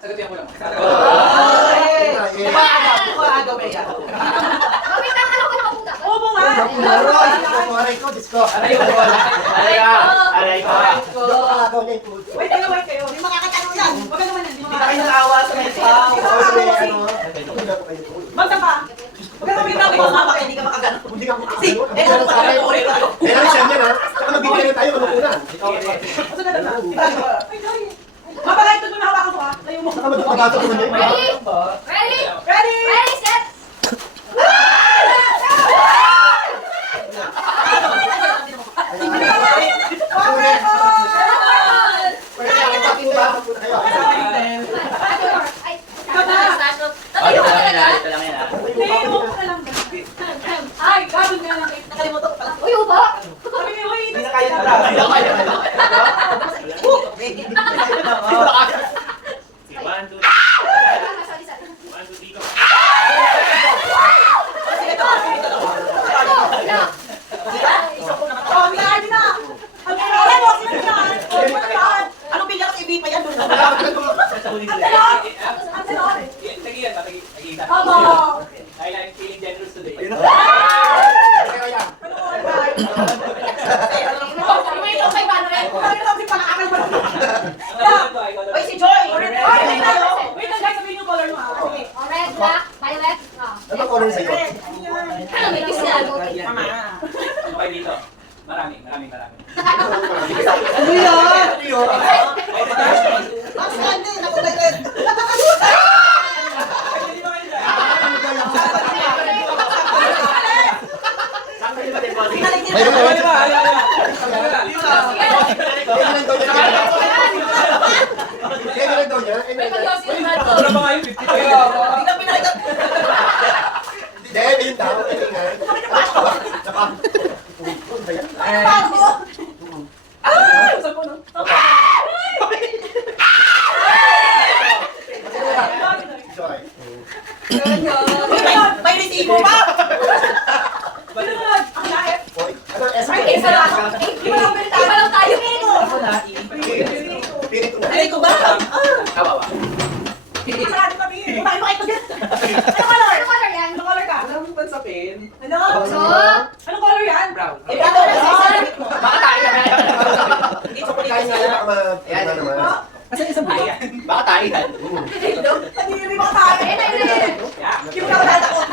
Sagutin ko lang. Agaw ba yan? Wait lang, alam ko na muna. Oo nga! Aray ko, Diyos ko. Aray ko. Aray ko. Wait kayo. Hindi makakatanong yan. Huwag ka naman yan. Hindi na kayo naawa sa mga tao. Magtang ka. Huwag ka naman ginagawa ko mama kaya hindi ka makagano. Hindi ka Si, ano pa rin ako rin. Kaya siya yan ha. Saka magbibigay tayo manukunan. Masa na na? Mapagay ito mo na hawakan ko ha. Tayo mo. Saka magpapagato ko na Ready? Ready? Ready? Ready, set! Ito lang yan. Ay, gagawin nga lang. Nakalimutan ko pala. Uy, ubo! Hindi na kaya na. One, two, Sorry, sorry. one, two, three, go. Oh, minahali na! Ang pinahali mo, sinagyan! Anong bilya kasi ibi pa yan doon? Ang salon! Ang salon! Tagilan ba? Tagilan. Aba! Dahil I'm feeling generous today. Panoorin ba? Wait, okay, paano rin? Parang ito kasi palakakal ba? Oy, si Joy! Oy, wait lang guys, sabihin yung color mo ha. Sige. Oh, red, black, violet. Ano ko rin sa'yo? Ano, may kiss na. Okay. Mama. Okay dito. Marami. Ano yan? Ang sandi, nakulit. Mayroon ka Kaya rin daw niya. Wala ba kayo? 50 kayo. Biglang pinakita. Hindi, yun daw. Saka. Ano mo? Ah! Saan po no? Joy. May resibo pa! Sunod! Ang lahat! Ano, Ay, isa lang. Iba lang pinita. Iba lang tayo. Ako na. Pirit ko na. Ay, ko ba? Kawawa. Masarado kami. Bakit makita dyan? Anong color? Ano color yan? Anong color ka? Alam mo ba sa pen? Ano? So, Anong color yan? Brown. Eh, brown. Baka tayo na. Hindi, Kaya chocolate nga yan. baka naman. Kasi isang bayan. Baka tayo yan. Hindi mo tayo. Hindi mo na ako tatakot.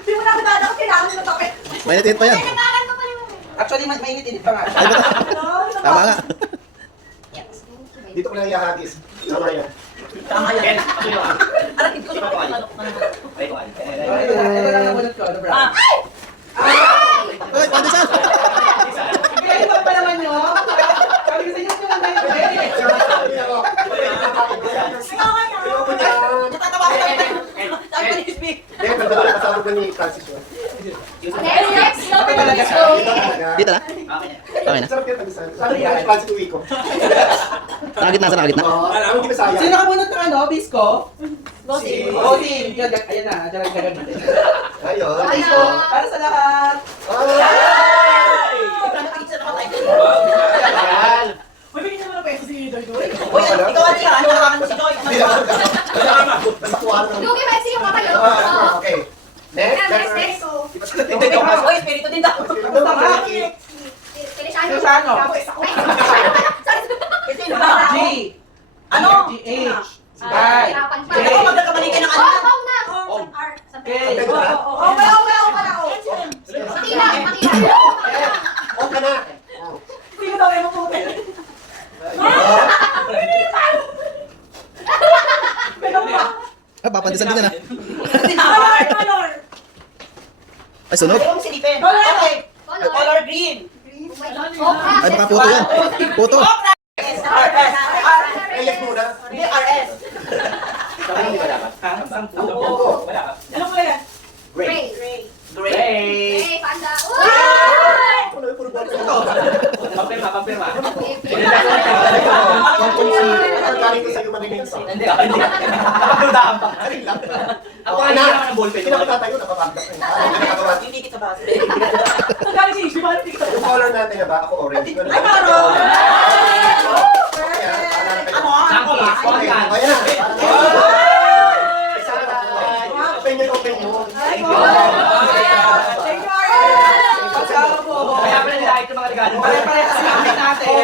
Hindi mo na ako tatakot. Kailangan mo na takot. Mainit pa yan. ay, nagkakan pa pala yung... Actually, mainit-init pa nga. Tama nga. Dito ko lang ihahagis. Tama yan. Tama yan. Pen. Ako yun. Alam, hindi ko Ikaw pa. Ay, ko. Ito lang ang bunot ko. Ano, bro? Uy, pandesal! Kaya ito pa naman nyo. Sabi ko sa inyo, ito lang tayo. Ayoko niyan. Natatawa ko tayo. Sabi ko ni Speak. Hindi, nagdala kasama ko ni Francis yun. Next. Dito talaga. Dito na? Okay. Okay na. Sarap yan tagisan. Sabi niya, Francis uwi ko. Nakagitna sa nakagitna. Oo, alam mo, hindi masaya. Sino nakabunot ng ano, Bisco? Si- Rosin. Ayan na, dyan ang gagamitin. Ayun. Bisco, para sa lahat. Ay! Uy, bigyan naman ng peso si Joy Joy. Uy, ikaw ate ka, ano nakakan mo si Joy? Hindi na ako. Nasukuhan ng... Lugi, Maxi, yung kapayo. Okay. Next. Next. Hindi ko pa. Uy, espiritu din daw. Basta ka. Feliciano. Feliciano. Ay, sorry. Kasi ano ba? G. Ano? G-H. I. Hirapan pa. Ako magkakamali ka ng ano? Oh, na. R. K. Oh, wala. Pakila, pakila. O ka na. Hindi mo daw yung maputin. Ah, papandesal din na. Color. Ay, sunod. Ayaw mo silipin. Okay. Color green. Oh, Ay, baka puto yan. Puto. RS. Ayos muna. Hindi, RS. Hindi ba dapat? Wala ka. Ano ko yan? Gray. Gray. Great. Gray, panda. Puro ba ito? Pampirma. Pagkarin ko sa'yo maningin sa. Hindi. Pagdudahan pa. Aling lang. Ako na naman ng ballpen. Pinakatatayo, napapagdak na. Nakagawa. Hindi kita ba? Ang galing si Ishi, bakit hindi kita Yung color natin na ba? Ako orange. Ay, paro! Kaya, Ano? ako lang. One can. Ayan na. Isa na. Open yun, open yun. Thank you, Ariel. Kaya pala nila ito mga regalo. Pare-parehas namin natin.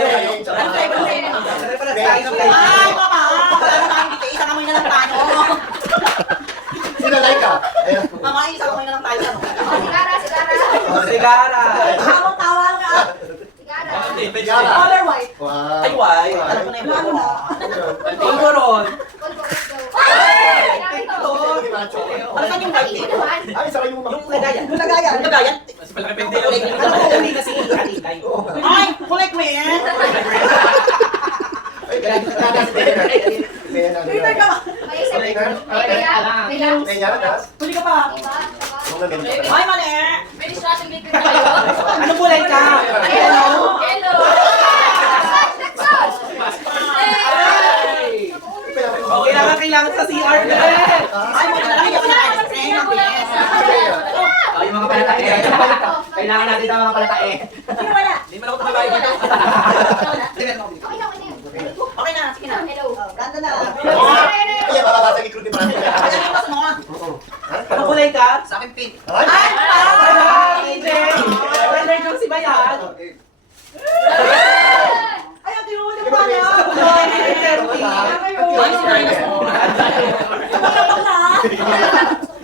Ay, mama! Wala na tayong dito. Isang amoy na lang tayo. Sino like ka? Ayan. Mama, isang amoy na lang tayo. Sigara. Sigara. Tawang-tawal ka. Sigara. Color white. Wow. Ay, why? Alam ko na yung plano mo. Pangkoron. Ano saan yung white dito? Ay, isa kayong Yung lagayan. Yung lagayan. Yung lagayan. Mas malaki pente yun. Hindi kasi ikalilay. Ay, kulay queen. Ay, kanas, Peter ka ba? May isa. May laro. Kaya, tas? Huli ka pa. Mga ganito. Ay, mali. May distraction maker na kayo. Anong kulay ka? Hello. Okay lang, kailangan sa CR na. Ay, mo na lang yung na-explain ng BS. Yung mga palatae. Kailangan natin ang mga palatae. Sino wala? Hindi man ako tumabayo dito. Okay na, sige na. Hello. Ganda na. Kaya, bababasag yung crew ni Marami. Kaya yung mas mo. Anong kulay ka? Sa akin pink. Ay! Ay, Wala yung si Bayan. ayaw, tinuwan yung pala.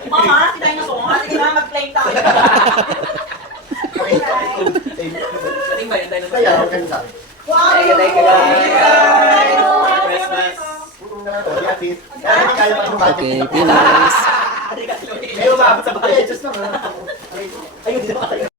Mama, si Dinosaur. Sige na, mag-play tayo. Ating ba yun tayo? Kaya, maganda. Wow! Christmas. Hindi kaya pa itong Okay, finish. Ayaw umabot sa bahay. Just lang, ha? Ayun, dito ka tayo.